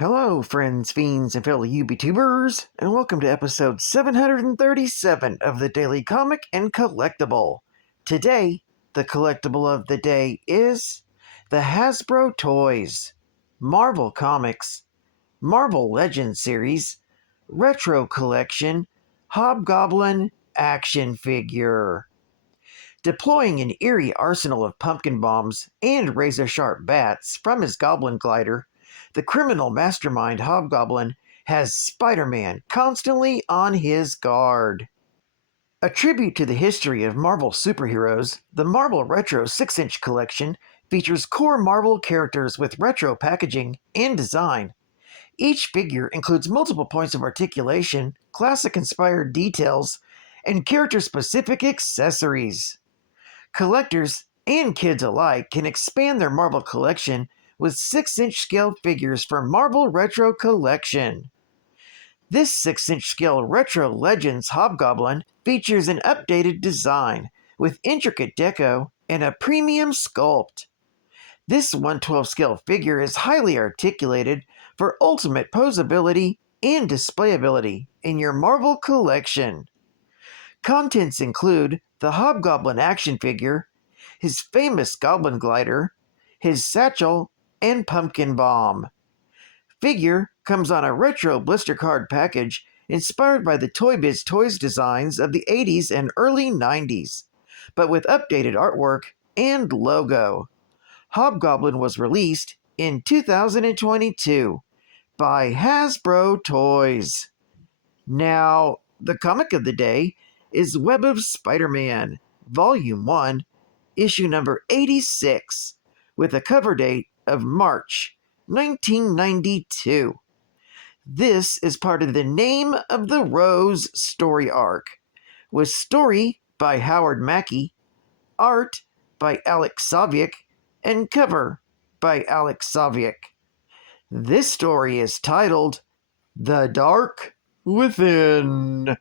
Hello, friends, fiends, and fellow UBTubers, and welcome to episode 737 of the Daily Comic and Collectible. Today, the collectible of the day is the Hasbro Toys, Marvel Comics, Marvel Legends Series, Retro Collection, Hobgoblin Action Figure. Deploying an eerie arsenal of pumpkin bombs and razor-sharp bats from his goblin glider, the criminal mastermind Hobgoblin has Spider-Man constantly on his guard. A tribute to the history of Marvel superheroes, the Marvel Retro 6-inch collection features core Marvel characters with retro packaging and design. Each figure includes multiple points of articulation, classic-inspired details, and character-specific accessories. Collectors and kids alike can expand their Marvel collection with 6-inch scale figures for Marvel Retro Collection. This 6-inch scale Retro Legends Hobgoblin features an updated design with intricate deco and a premium sculpt. This 1/12 scale figure is highly articulated for ultimate posability and displayability in your Marvel collection. Contents include the Hobgoblin action figure, his famous goblin glider, his satchel, and pumpkin bomb. Figure comes on a retro blister card package inspired by the Toy Biz Toys designs of the 80s and early 90s, but with updated artwork and logo. Hobgoblin was released in 2022 by Hasbro Toys. Now, the comic of the day is Web of Spider-Man, Volume 1, issue number 86, with a cover date of March 1992. This is part of the Name of the Rose story arc, with story by Howard Mackey, art by Alex Saviuk, and cover by Alex Saviuk. This story is titled The Dark Within.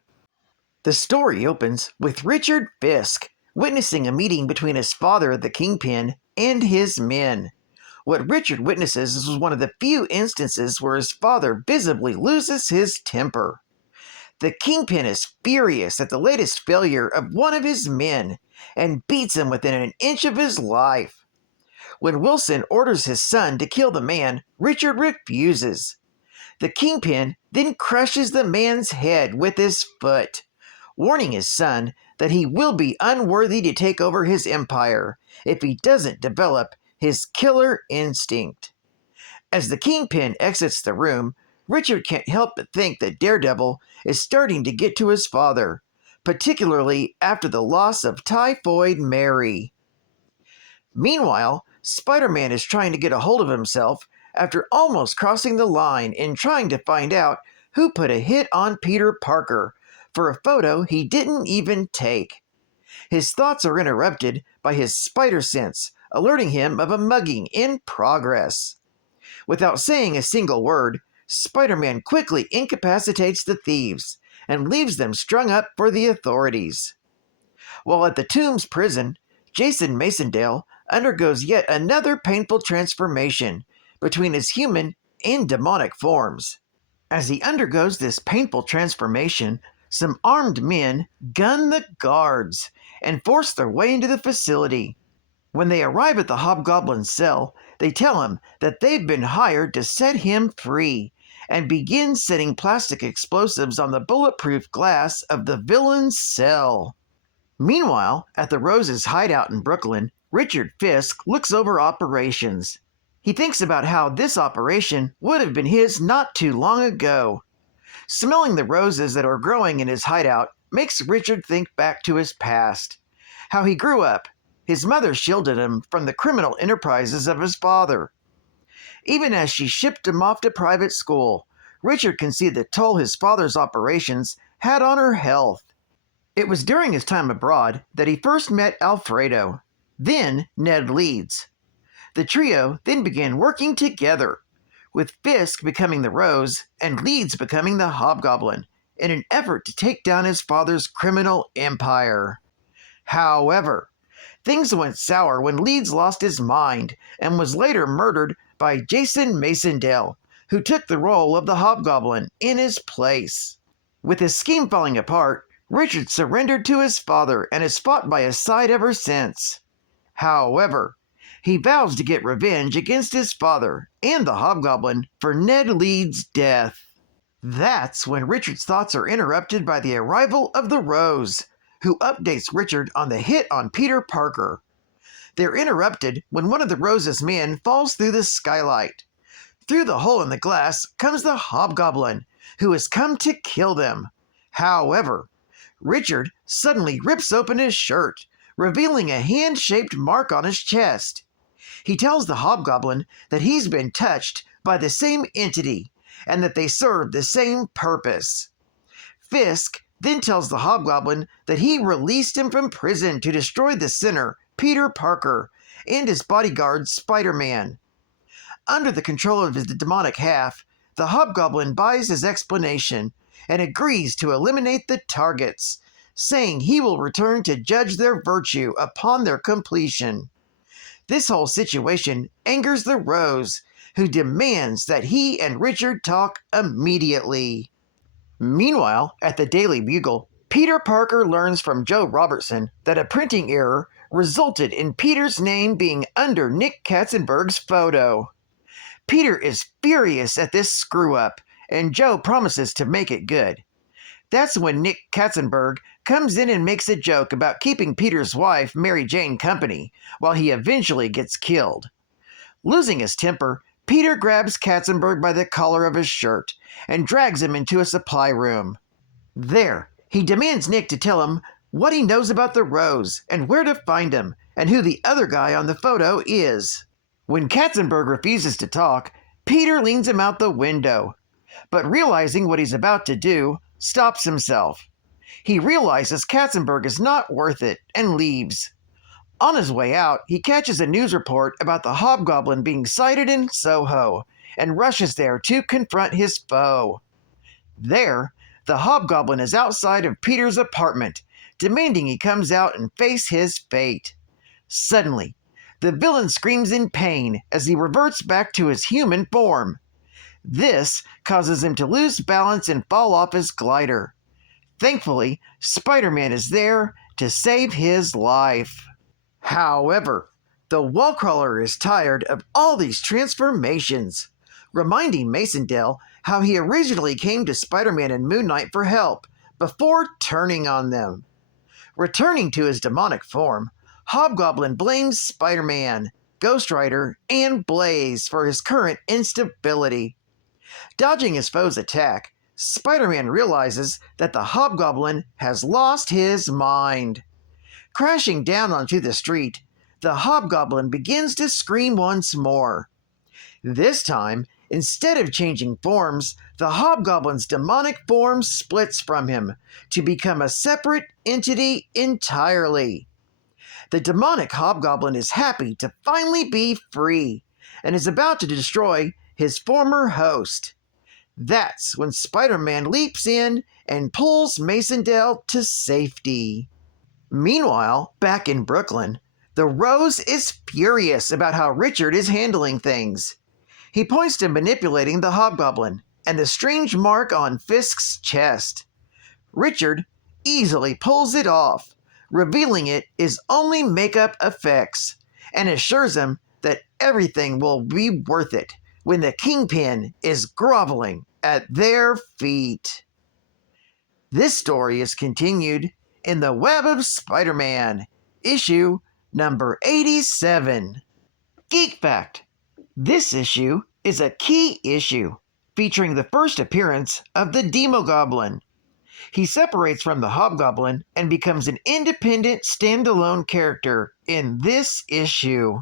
The story opens with Richard Fisk witnessing a meeting between his father, the Kingpin, and his men. What Richard witnesses is one of the few instances where his father visibly loses his temper. The Kingpin is furious at the latest failure of one of his men and beats him within an inch of his life. When Wilson orders his son to kill the man, Richard refuses. The Kingpin then crushes the man's head with his foot, warning his son that he will be unworthy to take over his empire if he doesn't develop his killer instinct. As the Kingpin exits the room, Richard can't help but think that Daredevil is starting to get to his father, particularly after the loss of Typhoid Mary. Meanwhile, Spider-Man is trying to get a hold of himself after almost crossing the line in trying to find out who put a hit on Peter Parker for a photo he didn't even take. His thoughts are interrupted by his spider sense, alerting him of a mugging in progress. Without saying a single word, Spider-Man quickly incapacitates the thieves and leaves them strung up for the authorities. While at the Tombs prison, Jason Masondale undergoes yet another painful transformation between his human and demonic forms. As he undergoes this painful transformation, some armed men gun the guards and force their way into the facility. When they arrive at the Hobgoblin's cell, they tell him that they've been hired to set him free and begin setting plastic explosives on the bulletproof glass of the villain's cell. Meanwhile, at the Rose's hideout in Brooklyn, Richard Fisk looks over operations. He thinks about how this operation would have been his not too long ago. Smelling the roses that are growing in his hideout makes Richard think back to his past. How he grew up, his mother shielded him from the criminal enterprises of his father. Even as she shipped him off to private school, Richard can see the toll his father's operations had on her health. It was during his time abroad that he first met Alfredo, then Ned Leeds. The trio then began working together, with Fisk becoming the Rose and Leeds becoming the Hobgoblin, in an effort to take down his father's criminal empire. However, things went sour when Leeds lost his mind and was later murdered by Jason Masondale, who took the role of the Hobgoblin in his place. With his scheme falling apart, Richard surrendered to his father and has fought by his side ever since. However, he vows to get revenge against his father and the Hobgoblin for Ned Leeds' death. That's when Richard's thoughts are interrupted by the arrival of the Rose, who updates Richard on the hit on Peter Parker. They're interrupted when one of the Rose's men falls through the skylight. Through the hole in the glass comes the Hobgoblin, who has come to kill them. However, Richard suddenly rips open his shirt, revealing a hand-shaped mark on his chest. He tells the Hobgoblin that he's been touched by the same entity and that they serve the same purpose. Fisk then tells the Hobgoblin that he released him from prison to destroy the sinner, Peter Parker, and his bodyguard, Spiderman. Under the control of his demonic half, the Hobgoblin buys his explanation and agrees to eliminate the targets, saying he will return to judge their virtue upon their completion. This whole situation angers the Rose, who demands that he and Richard talk immediately. Meanwhile, at the Daily Bugle, Peter Parker learns from Joe Robertson that a printing error resulted in Peter's name being under Nick Katzenberg's photo. Peter is furious at this screw-up, and Joe promises to make it good. That's when Nick Katzenberg comes in and makes a joke about keeping Peter's wife, Mary Jane, company, while he eventually gets killed. Losing his temper, Peter grabs Katzenberg by the collar of his shirt and drags him into a supply room. There, he demands Nick to tell him what he knows about the Rose and where to find him and who the other guy on the photo is. When Katzenberg refuses to talk, Peter leans him out the window, but realizing what he's about to do, stops himself. He realizes Katzenberg is not worth it and leaves. On his way out, he catches a news report about the Hobgoblin being sighted in Soho and rushes there to confront his foe. There, the Hobgoblin is outside of Peter's apartment, demanding he comes out and face his fate. Suddenly, the villain screams in pain as he reverts back to his human form. This causes him to lose balance and fall off his glider. Thankfully, Spider-Man is there to save his life. However, the wallcrawler is tired of all these transformations, reminding Masondale how he originally came to Spider-Man and Moon Knight for help before turning on them. Returning to his demonic form, Hobgoblin blames Spider-Man, Ghost Rider, and Blaze for his current instability. Dodging his foe's attack, Spider-Man realizes that the Hobgoblin has lost his mind. Crashing down onto the street, the Hobgoblin begins to scream once more. This time, instead of changing forms, the Hobgoblin's demonic form splits from him to become a separate entity entirely. The demonic Hobgoblin is happy to finally be free and is about to destroy his former host. That's when Spider-Man leaps in and pulls Masondale to safety. Meanwhile, back in Brooklyn, the Rose is furious about how Richard is handling things. He points to manipulating the Hobgoblin and the strange mark on Fisk's chest. Richard easily pulls it off, revealing it is only makeup effects, and assures him that everything will be worth it when the Kingpin is groveling at their feet. This story is continued in The Web of Spider-Man, issue number 87. Geek Fact: this issue is a key issue, featuring the first appearance of the Demogoblin. He separates from the Hobgoblin and becomes an independent, standalone character in this issue.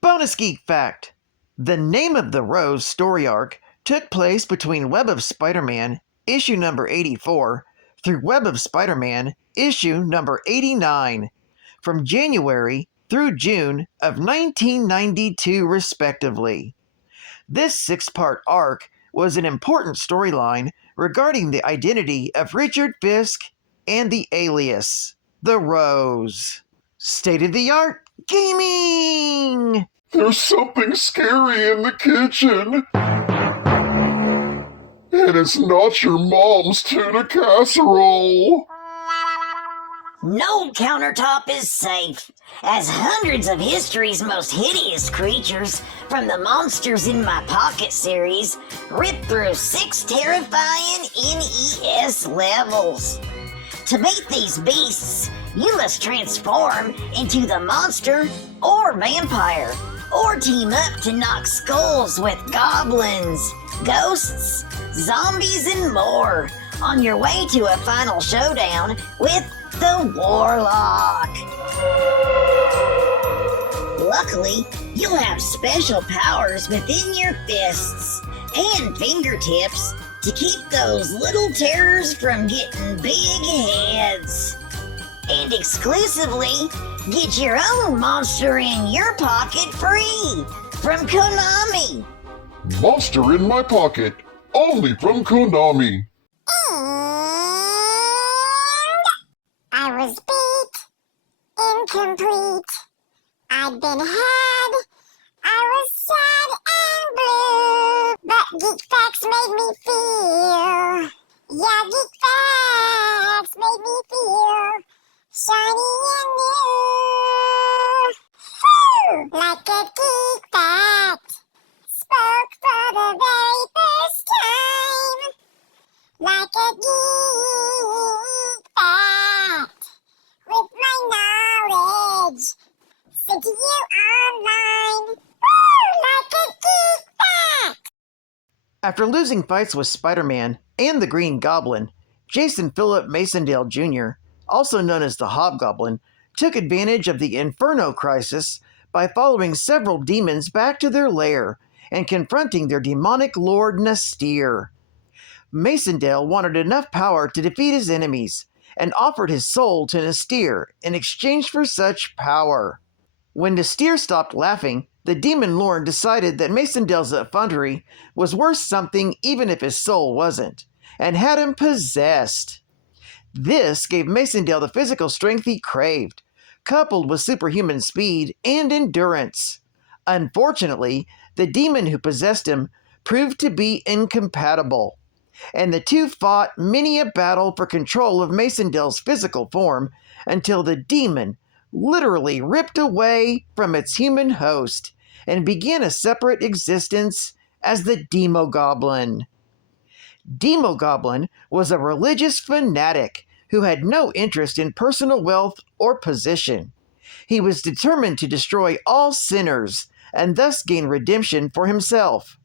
Bonus Geek Fact: the Name of the Rose story arc took place between Web of Spider-Man, issue number 84, through Web of Spider-Man, issue number 89, from January through June of 1992, respectively. This six-part arc was an important storyline regarding the identity of Richard Fisk and the alias, the Rose. State-of-the-art gaming! There's something scary in the kitchen. And it's not your mom's tuna casserole. No countertop is safe, as hundreds of history's most hideous creatures from the Monsters in My Pocket series rip through 6 terrifying NES levels. To beat these beasts, you must transform into the monster or vampire, or team up to knock skulls with goblins, ghosts, zombies, and more on your way to a final showdown with the Warlock. Luckily, you'll have special powers within your fists and fingertips to keep those little terrors from getting big heads. And exclusively, get your own monster in your pocket free from Konami. Monster in My Pocket, only from Konami. I was beat, incomplete. I'd been had, I was sad and blue. But Geek Facts made me feel, yeah, Geek Facts made me feel shiny and new. Whew! Like a Geek Fact, spoke for the very first time. Like a Geek Fact, with my knowledge, sent to you online. Woo! Like a Geek Fact! After losing fights with Spiderman and the Green Goblin, Jason Philip Masondale Jr., also known as the Hobgoblin, took advantage of the Inferno crisis by following several demons back to their lair and confronting their demonic lord Nastir. Masondale wanted enough power to defeat his enemies and offered his soul to Nastir in exchange for such power. When Nastir stopped laughing, the demon lord decided that Masondale's effrontery was worth something even if his soul wasn't, and had him possessed. This gave Masondale the physical strength he craved, coupled with superhuman speed and endurance. Unfortunately, the demon who possessed him proved to be incompatible, and the two fought many a battle for control of Masondale's physical form until the demon literally ripped away from its human host and began a separate existence as the Demogoblin. Demogoblin was a religious fanatic who had no interest in personal wealth or position. He was determined to destroy all sinners and thus gain redemption for himself.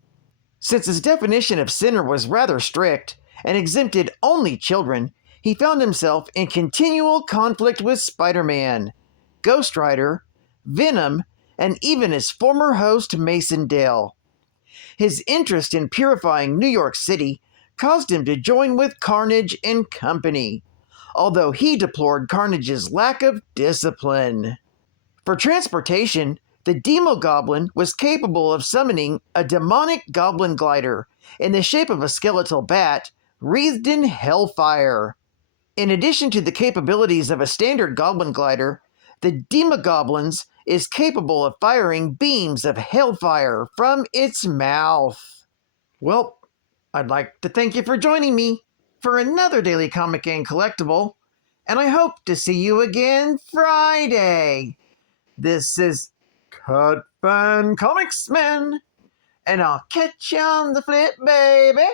Since his definition of sinner was rather strict and exempted only children, he found himself in continual conflict with Spider-Man, Ghost Rider, Venom, and even his former host Masondale. His interest in purifying New York City caused him to join with Carnage and company, although he deplored Carnage's lack of discipline. For transportation, the Demogoblin was capable of summoning a demonic goblin glider in the shape of a skeletal bat wreathed in hellfire. In addition to the capabilities of a standard goblin glider, the Demogoblin is capable of firing beams of hellfire from its mouth. Well, I'd like to thank you for joining me for another Daily Comic and Collectible, and I hope to see you again Friday. This is Cut Fan Comics Man, and I'll catch you on the flip, baby.